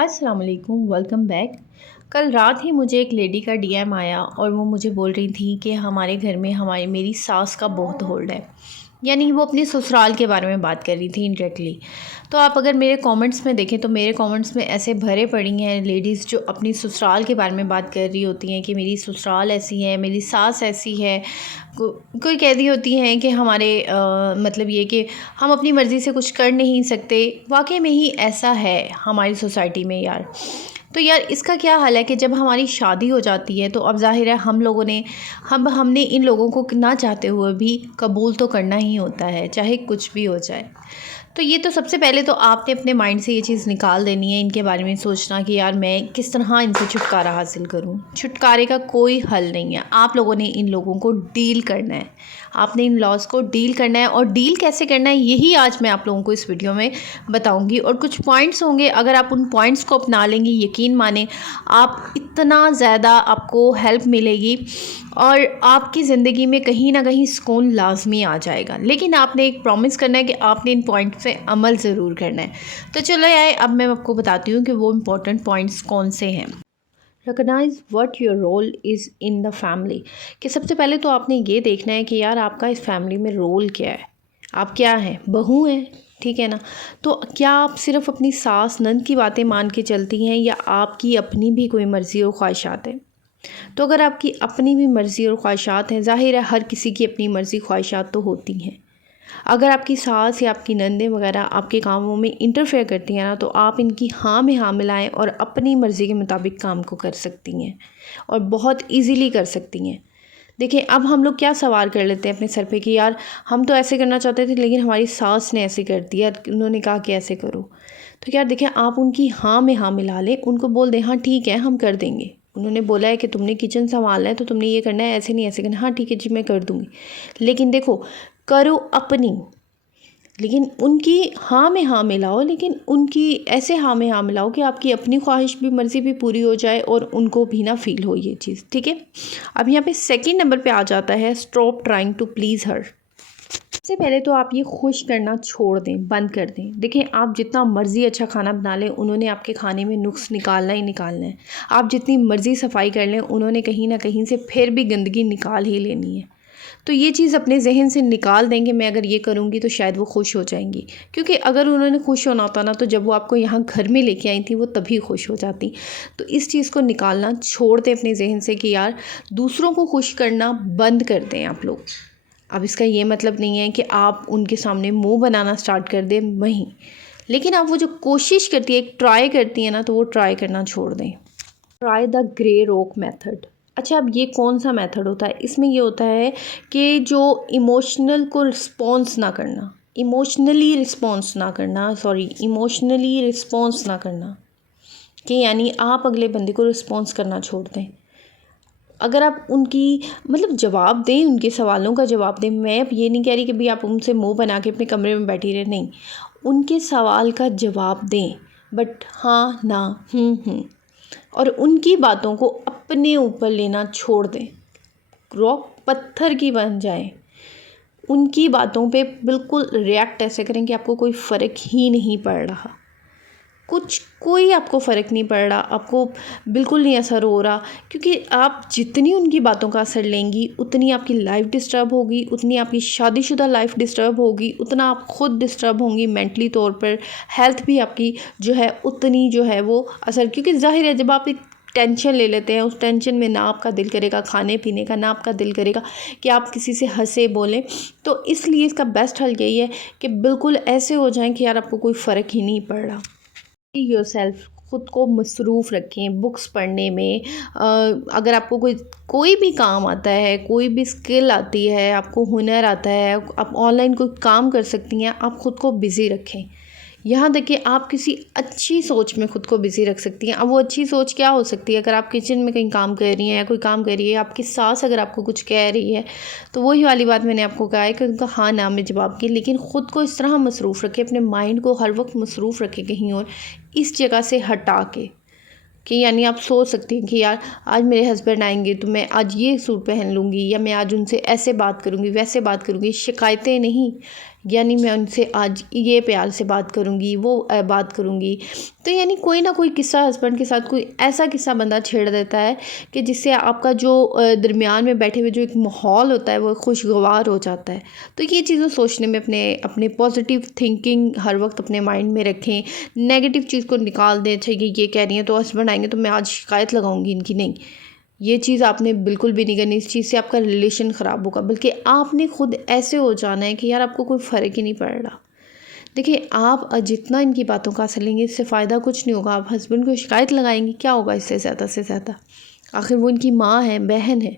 अस्सलाम वालेकुम, welcome back. कल रात ही मुझे एक लेडी का डीएम आया और वो मुझे बोल रही थी कि हमारे घर में मेरी सास का बहुत होल्ड है। यानी वो अपने ससुराल के बारे में बात कर रही थी इनडायरेक्टली। तो आप अगर मेरे कमेंट्स में देखें तो मेरे कमेंट्स में ऐसे भरे पड़ी हैं लेडीज़ जो अपनी ससुराल के बारे में बात कर रही होती हैं कि मेरी ससुराल ऐसी है, मेरी सास ऐसी है। कोई कह रही होती हैं कि मतलब ये कि हम अपनी मर्ज़ी से कुछ कर नहीं सकते। वाकई में ही ऐसा है हमारी सोसाइटी में यार। तो यार इसका क्या हल है कि जब हमारी शादी हो जाती है तो अब ज़ाहिर है हमने इन लोगों को ना चाहते हुए भी कबूल तो करना ही होता है, चाहे कुछ भी हो जाए। तो ये तो सबसे पहले तो आपने अपने माइंड से ये चीज़ निकाल देनी है, इनके बारे में सोचना कि यार मैं किस तरह इनसे छुटकारा हासिल करूं। छुटकारे का कोई हल नहीं है, आप लोगों ने इन लोगों को डील करना है। आपने इन लॉज को डील करना है और डील कैसे करना है यही आज मैं आप लोगों को इस वीडियो में बताऊंगी। और कुछ पॉइंट्स होंगे, अगर आप उन पॉइंट्स को अपना लेंगी, यकीन माने आप इतना ज़्यादा आपको हेल्प मिलेगी और आपकी ज़िंदगी में कहीं ना कहीं सुकून लाजमी आ जाएगा। लेकिन आपने एक प्रॉमिस करना है कि आपने इन पॉइंट्स पे अमल ज़रूर करना है। तो चलो यार अब मैं आपको बताती हूँ कि वो इम्पोर्टेंट पॉइंट्स कौन से हैं। Recognize what your role is in the family, कि सबसे पहले तो आपने ये देखना है कि यार आपका इस फैमिली में रोल क्या है। आप क्या हैं, बहू हैं, ठीक है ना। तो क्या आप सिर्फ अपनी सास नंद की बातें मान के चलती हैं या आपकी अपनी भी कोई मर्ज़ी और ख्वाहिशात हैं। तो अगर आपकी अपनी भी मर्ज़ी और ख्वाहिशात हैं, ज़ाहिर है हर किसी की अपनी मर्ज़ी ख्वाहिशात तो होती हैं। अगर आपकी सास या आपकी नंदें वगैरह आपके कामों में इंटरफेयर करती हैं ना, तो आप इनकी हाँ में हाँ मिलाएं और अपनी मर्ज़ी के मुताबिक काम को कर सकती हैं और बहुत इजीली कर सकती हैं। देखिए अब हम लोग क्या सवाल कर लेते हैं अपने सर पे कि यार हम तो ऐसे करना चाहते थे लेकिन हमारी सास ने ऐसे कर दिया, उन्होंने कहा कि ऐसे करो। तो यार देखिए आप उनकी हाँ में हाँ मिला लें, उनको बोल दें हाँ ठीक है हम कर देंगे। उन्होंने बोला है कि तुमने किचन संभालना है तो तुमने ये करना है, ऐसे नहीं ऐसे करना, हाँ ठीक है जी मैं कर दूँगी। लेकिन देखो करो अपनी, लेकिन उनकी हाँ में हाँ मिलाओ, लेकिन उनकी ऐसे हाँ में हाँ मिलाओ कि आपकी अपनी ख्वाहिश भी मर्ज़ी भी पूरी हो जाए और उनको भी ना फील हो ये चीज़, ठीक है। अब यहाँ पे सेकंड नंबर पे आ जाता है स्टॉप ट्राइंग टू प्लीज़ हर। सबसे पहले तो आप ये खुश करना छोड़ दें, बंद कर दें। देखें आप जितना मर्ज़ी अच्छा खाना बना लें, उन्होंने आपके खाने में नुक्स निकालना ही निकालना है। आप जितनी मर्ज़ी सफाई कर लें, उन्होंने कहीं ना कहीं से फिर भी गंदगी निकाल ही लेनी है। तो ये चीज़ अपने जहन से निकाल देंगे, मैं अगर ये करूँगी तो शायद वो खुश हो जाएंगी। क्योंकि अगर उन्होंने खुश होना होता ना तो जब वो आपको यहाँ घर में लेके आई थी वो तभी खुश हो जाती। तो इस चीज़ को निकालना छोड़ दें अपने जहन से कि यार दूसरों को खुश करना बंद कर दें आप लोग। अब इसका ये मतलब नहीं है कि आप उनके सामने मुंह बनाना स्टार्ट कर दें, वहीं लेकिन आप वो जो कोशिश करती है, एक ट्राई करती है ना, तो वो ट्राई करना छोड़ दें। Try the grey rock method. अच्छा अब ये कौन सा मेथड होता है, इसमें ये होता है कि जो इमोशनल को रिस्पॉन्स ना करना, इमोशनली रिस्पॉन्स ना करना, इमोशनली रिस्पॉन्स ना करना, कि यानी आप अगले बंदे को रिस्पॉन्स करना छोड़ दें। अगर आप उनकी मतलब जवाब दें, उनके सवालों का जवाब दें। मैं अब ये नहीं कह रही कि भाई आप उनसे मुंह बना के अपने कमरे में बैठी रहे, नहीं, उनके सवाल का जवाब दें, बट हाँ ना और उनकी बातों को अपने ऊपर लेना छोड़ दें। रॉक पत्थर की बन जाए, उनकी बातों पे बिल्कुल रिएक्ट ऐसे करें कि आपको कोई फ़र्क ही नहीं पड़ रहा, कोई आपको फ़र्क नहीं पड़ रहा, आपको बिल्कुल नहीं असर हो रहा। क्योंकि आप जितनी उनकी बातों का असर लेंगी उतनी आपकी लाइफ डिस्टर्ब होगी, उतनी आपकी शादीशुदा लाइफ डिस्टर्ब होगी, उतना आप खुद डिस्टर्ब होंगी मेंटली तौर पर। हेल्थ भी आपकी जो है उतनी जो है वो असर, क्योंकि जाहिर है जब आप एक टेंशन ले लेते हैं, उस टेंशन में ना आपका दिल करेगा खाने पीने का, ना आपका दिल करेगा कि आप किसी से हंसे बोलें। तो इसलिए इसका बेस्ट हल यही है कि बिल्कुल ऐसे हो जाएं कि यार आपको कोई फ़र्क ही नहीं पड़ रहा। योरसेल्फ, खुद को मसरूफ़ रखें बुक्स पढ़ने में। अगर आपको कोई भी काम आता है, कोई भी स्किल आती है, आपको हुनर आता है, आप ऑनलाइन कोई काम कर सकती हैं, आप ख़ुद को बिज़ी रखें। यहाँ तक कि आप किसी अच्छी सोच में ख़ुद को बिज़ी रख सकती हैं। अब वो अच्छी सोच क्या हो सकती है, अगर आप किचन में कहीं काम कर रही हैं या कोई काम कर रही है, आपकी सास अगर आपको कुछ कह रही है तो वही वाली बात मैंने आपको कहा है कि उनका हाँ ना में जवाब के, लेकिन ख़ुद को इस तरह मसरूफ़ रखें, अपने माइंड को हर वक्त मसरूफ़ रखें कहीं और, इस जगह से हटा के। कि यानी आप सोच सकती हैं कि यार आज मेरे हस्बैंड आएंगे तो मैं आज ये सूट पहन लूँगी, या मैं आज उनसे ऐसे बात करूँगी वैसे बात करूँगी। शिकायतें नहीं, यानी मैं उनसे आज ये प्यार से बात करूँगी, वो बात करूँगी। तो यानी कोई ना कोई किस्सा हस्बैंड के साथ कोई ऐसा किस्सा बंदा छेड़ देता है कि जिससे आपका जो दरमियान में बैठे हुए जो एक माहौल होता है वो खुशगवार हो जाता है। तो ये चीज़ें सोचने में अपने अपने पॉजिटिव थिंकिंग हर वक्त अपने माइंड में रखें, नेगेटिव चीज़ को निकाल दें। अच्छा ये कह रही हैं तो हस्बैंड आएंगे तो मैं आज शिकायत लगाऊंगी इनकी, नहीं, ये चीज़ आपने बिल्कुल भी नहीं करनी। इस चीज़ से आपका रिलेशन ख़राब होगा, बल्कि आपने खुद ऐसे हो जाना है कि यार आपको कोई फ़र्क ही नहीं पड़ रहा। देखिए आप जितना इनकी बातों का असर लेंगे इससे फ़ायदा कुछ नहीं होगा। आप हस्बैंड को शिकायत लगाएंगे, क्या होगा इससे ज़्यादा से ज़्यादा? आखिर वो इनकी माँ है, बहन है,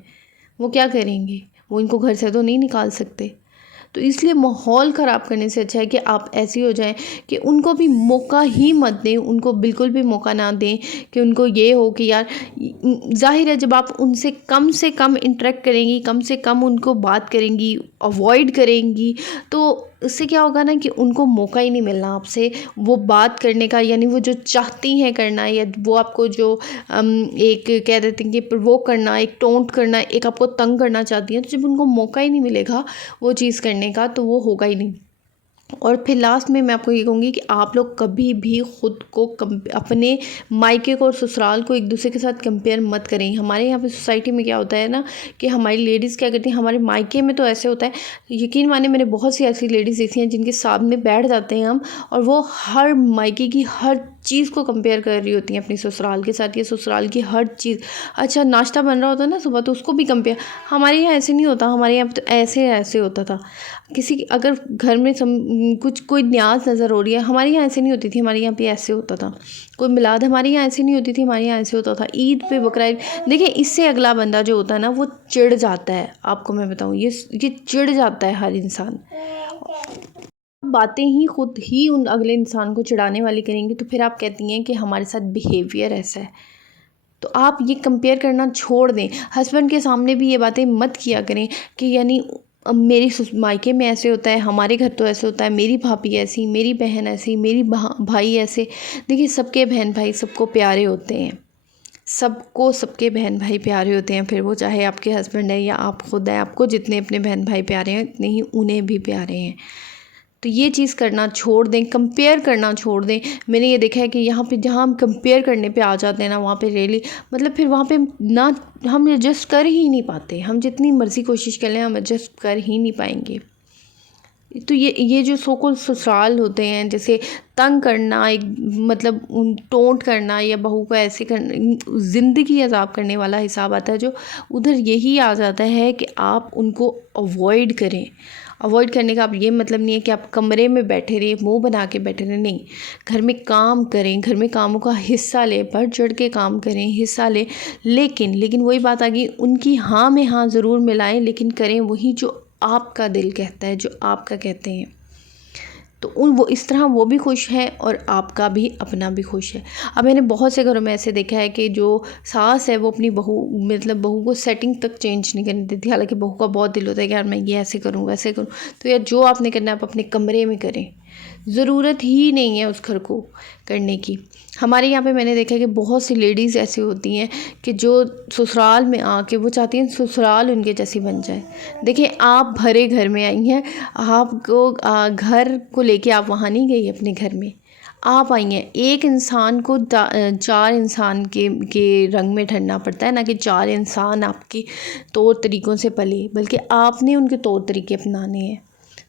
वो क्या करेंगे? वो इनको घर से तो नहीं निकाल सकते। तो इसलिए माहौल ख़राब करने से अच्छा है कि आप ऐसी हो जाएं कि उनको भी मौका ही मत दें, उनको बिल्कुल भी मौका ना दें कि उनको ये हो कि यार ज़ाहिर है जब आप उनसे कम इंटरेक्ट करेंगी, कम से कम उनको बात करेंगी, अवॉइड करेंगी, तो उससे क्या होगा ना कि उनको मौका ही नहीं मिलना आपसे वो बात करने का। यानी वो जो चाहती हैं करना, या वो आपको जो एक कह देते हैं कि प्रोवोक करना, एक टोंट करना, एक आपको तंग करना चाहती हैं, तो जब उनको मौका ही नहीं मिलेगा वो चीज़ करने का तो वो होगा ही नहीं। और फिर लास्ट में मैं आपको ये कहूँगी कि आप लोग कभी भी ख़ुद को अपने मायके को और ससुराल को एक दूसरे के साथ कंपेयर मत करें। हमारे यहाँ पे सोसाइटी में क्या होता है ना कि हमारी लेडीज़ क्या करती हैं, हमारे मायके में तो ऐसे होता है, यकीन माने मैंने बहुत सी ऐसी लेडीज़ देखी हैं जिनके साथ में बैठ जाते हैं हम, और वो हर मायके की हर चीज़ को कंपेयर कर रही होती हैं अपनी ससुराल के साथ, या ससुराल की हर चीज़। अच्छा नाश्ता बन रहा होता है ना सुबह, तो उसको भी कंपेयर। हमारे यहाँ ऐसे नहीं होता, हमारे यहाँ तो ऐसे होता था। किसी अगर घर में कुछ कोई न्याज नज़र हो रही है, हमारे यहाँ ऐसे नहीं होती थी, हमारे यहाँ पे ऐसे होता था। कोई मिलाद हमारे यहाँ ऐसे नहीं होती थी, हमारे यहाँ ऐसे होता था। ईद पे बकरा ईद, देखिए इससे अगला बंदा जो होता है ना वो चिढ़ जाता है। आपको मैं बताऊँ ये चिढ़ जाता है हर इंसान। बातें ही खुद ही उन अगले इंसान को चिढ़ाने वाली करेंगी तो फिर आप कहती हैं कि हमारे साथ बिहेवियर ऐसा है। तो आप ये कंपेयर करना छोड़ दें। हस्बैंड के सामने भी ये बातें मत किया करें कि यानी अब मेरी मायके में ऐसे होता है, हमारे घर तो ऐसे होता है, मेरी भाभी ऐसी, मेरी बहन ऐसी, मेरी भाई ऐसे। देखिए सबके बहन भाई सबको प्यारे होते हैं, सबको सबके बहन भाई प्यारे होते हैं। फिर वो चाहे आपके हस्बैंड है या आप खुद हैं, आपको जितने अपने बहन भाई प्यारे हैं उतने ही उन्हें भी प्यारे हैं। तो ये चीज़ करना छोड़ दें, कंपेयर करना छोड़ दें। मैंने ये देखा है कि यहाँ पे जहाँ हम कंपेयर करने पे आ जाते हैं ना, वहाँ पे रियली मतलब फिर वहाँ पे ना हम एडजस्ट कर ही नहीं पाते। हम जितनी मर्ज़ी कोशिश कर लें हम एडजस्ट कर ही नहीं पाएंगे। तो ये जो सो कॉल्ड ससुराल होते हैं, जैसे तंग करना, एक मतलब टोंट करना या बहू को ऐसे करना, ज़िंदगी अज़ाब करने वाला हिसाब आता है जो उधर यही आ जाता है कि आप उनको अवॉइड करें। अवॉइड करने का अब ये मतलब नहीं है कि आप कमरे में बैठे रहें, मुंह बना के बैठे रहें, नहीं। घर में काम करें, घर में कामों का हिस्सा लें, बढ़ चढ़ के काम करें, हिस्सा लें। लेकिन वही बात आ गई, उनकी हाँ में हाँ ज़रूर मिलाएं, लेकिन करें वही जो आपका दिल कहता है, जो आपका कहते हैं। तो वो इस तरह वो भी खुश है और आपका भी अपना भी खुश है। अब मैंने बहुत से घरों में ऐसे देखा है कि जो सास है वो अपनी बहू को सेटिंग तक चेंज नहीं करने देती, हालांकि बहू का बहुत दिल होता है कि यार मैं ये ऐसे करूँ वैसे करूँ। तो यार जो आपने करना है आप अपने कमरे में करें, ज़रूरत ही नहीं है उस घर को करने की। हमारे यहाँ पे मैंने देखा है कि बहुत सी लेडीज़ ऐसी होती हैं कि जो ससुराल में आके वो चाहती हैं ससुराल उनके जैसी बन जाए। देखिए आप भरे घर में आई हैं, आपको घर को लेके आप वहाँ नहीं गई अपने घर में, आप आई हैं। एक इंसान को चार इंसान के रंग में ढलना पड़ता है, ना कि चार इंसान आपके तौर तरीक़ों से पले, बल्कि आपने उनके तौर तरीके अपनाने हैं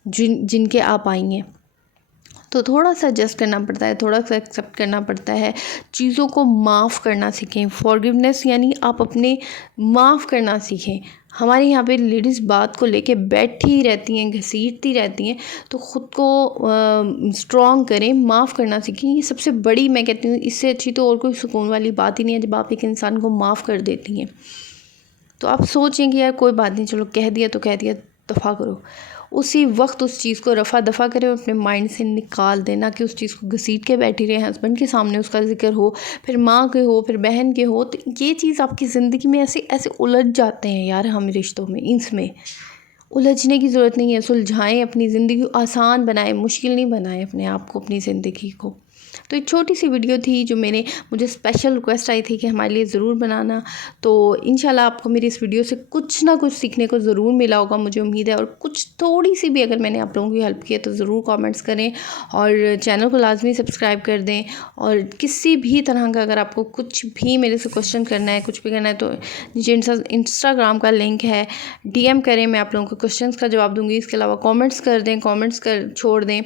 जिनके आप आई हैं। तो थोड़ा सा एडजस्ट करना पड़ता है, थोड़ा सा एक्सेप्ट करना पड़ता है, चीज़ों को माफ़ करना सीखें। फॉरगिवनेस यानी आप अपने माफ़ करना सीखें। हमारे यहाँ पे लेडीज़ बात को लेके बैठी रहती हैं, घसीटती रहती हैं। तो ख़ुद को स्ट्रॉन्ग करें, माफ़ करना सीखें। ये सबसे बड़ी मैं कहती हूँ, इससे अच्छी तो और कोई सुकून वाली बात ही नहीं है जब आप एक इंसान को माफ़ कर देती हैं। तो आप सोचें कि यार कोई बात नहीं, चलो कह दिया तो कह दिया, दफ़ा करो। उसी वक्त उस चीज़ को रफ़ा दफ़ा करें और अपने माइंड से निकाल देना कि उस चीज़ को घसीट के बैठी रहे, हस्बैंड के सामने उसका ज़िक्र हो, फिर माँ के हो, फिर बहन के हो। तो ये चीज़ आपकी ज़िंदगी में ऐसे उलझ जाते हैं यार, हम रिश्तों में इसमें उलझने की ज़रूरत नहीं है। सुलझाएं, अपनी ज़िंदगी आसान बनाएं, मुश्किल नहीं बनाएं अपने आप को, अपनी ज़िंदगी को। तो एक छोटी सी वीडियो थी जो मुझे स्पेशल रिक्वेस्ट आई थी कि हमारे लिए ज़रूर बनाना। तो इंशाल्लाह आपको मेरी इस वीडियो से कुछ ना कुछ सीखने को ज़रूर मिला होगा, मुझे उम्मीद है। और कुछ थोड़ी सी भी अगर मैंने आप लोगों की हेल्प की है तो ज़रूर कमेंट्स करें और चैनल को लाजमी सब्सक्राइब कर दें। और किसी भी तरह का अगर आपको कुछ भी मेरे से क्वेश्चन करना है, कुछ भी करना है, तो नीचे इंस्टाग्राम का लिंक है, DM करें, मैं आप लोगों को क्वेश्चंस का जवाब दूंगी। इसके अलावा कमेंट्स कर दें, कमेंट्स कर छोड़ दें।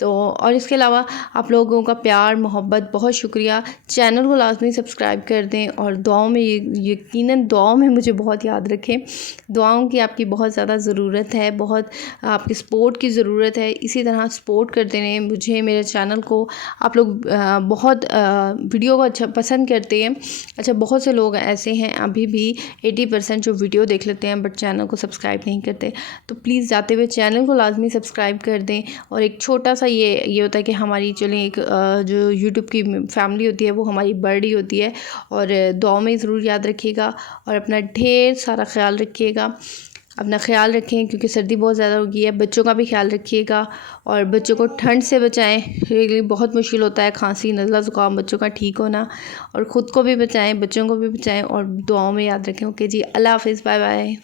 तो और इसके अलावा आप लोगों का प्यार मोहब्बत बहुत शुक्रिया। चैनल को लाजमी सब्सक्राइब कर दें और दुआओं में यकीनन दुआओं में मुझे बहुत याद रखें। दुआओं की आपकी बहुत ज़्यादा ज़रूरत है, बहुत आपकी सपोर्ट की ज़रूरत है। इसी तरह सपोर्ट करते रहें मुझे, मेरे चैनल को। आप लोग बहुत वीडियो को अच्छा पसंद करते हैं। अच्छा, बहुत से लोग ऐसे हैं अभी भी 80% जो वीडियो देख लेते हैं बट चैनल को सब्सक्राइब नहीं करते। तो प्लीज़ जाते हुए चैनल को लाजमी सब्सक्राइब कर दें। और एक छोटा सा ये होता है कि हमारी चलें एक जो यूट्यूब की फैमिली होती है वो हमारी बड़ी होती है। और दुआ में ज़रूर याद रखिएगा और अपना ढेर सारा ख्याल रखिएगा। अपना ख्याल रखें क्योंकि सर्दी बहुत ज़्यादा हो गई है। बच्चों का भी ख्याल रखिएगा और बच्चों को ठंड से बचाएं, ये बहुत मुश्किल होता है खांसी नज़ला ज़ुकाम बच्चों का ठीक होना। और ख़ुद को भी बचाएं, बच्चों को भी बचाएं और दुआओं में याद रखें। ओके जी, अल्लाह हाफ़िज़, बाय बाय।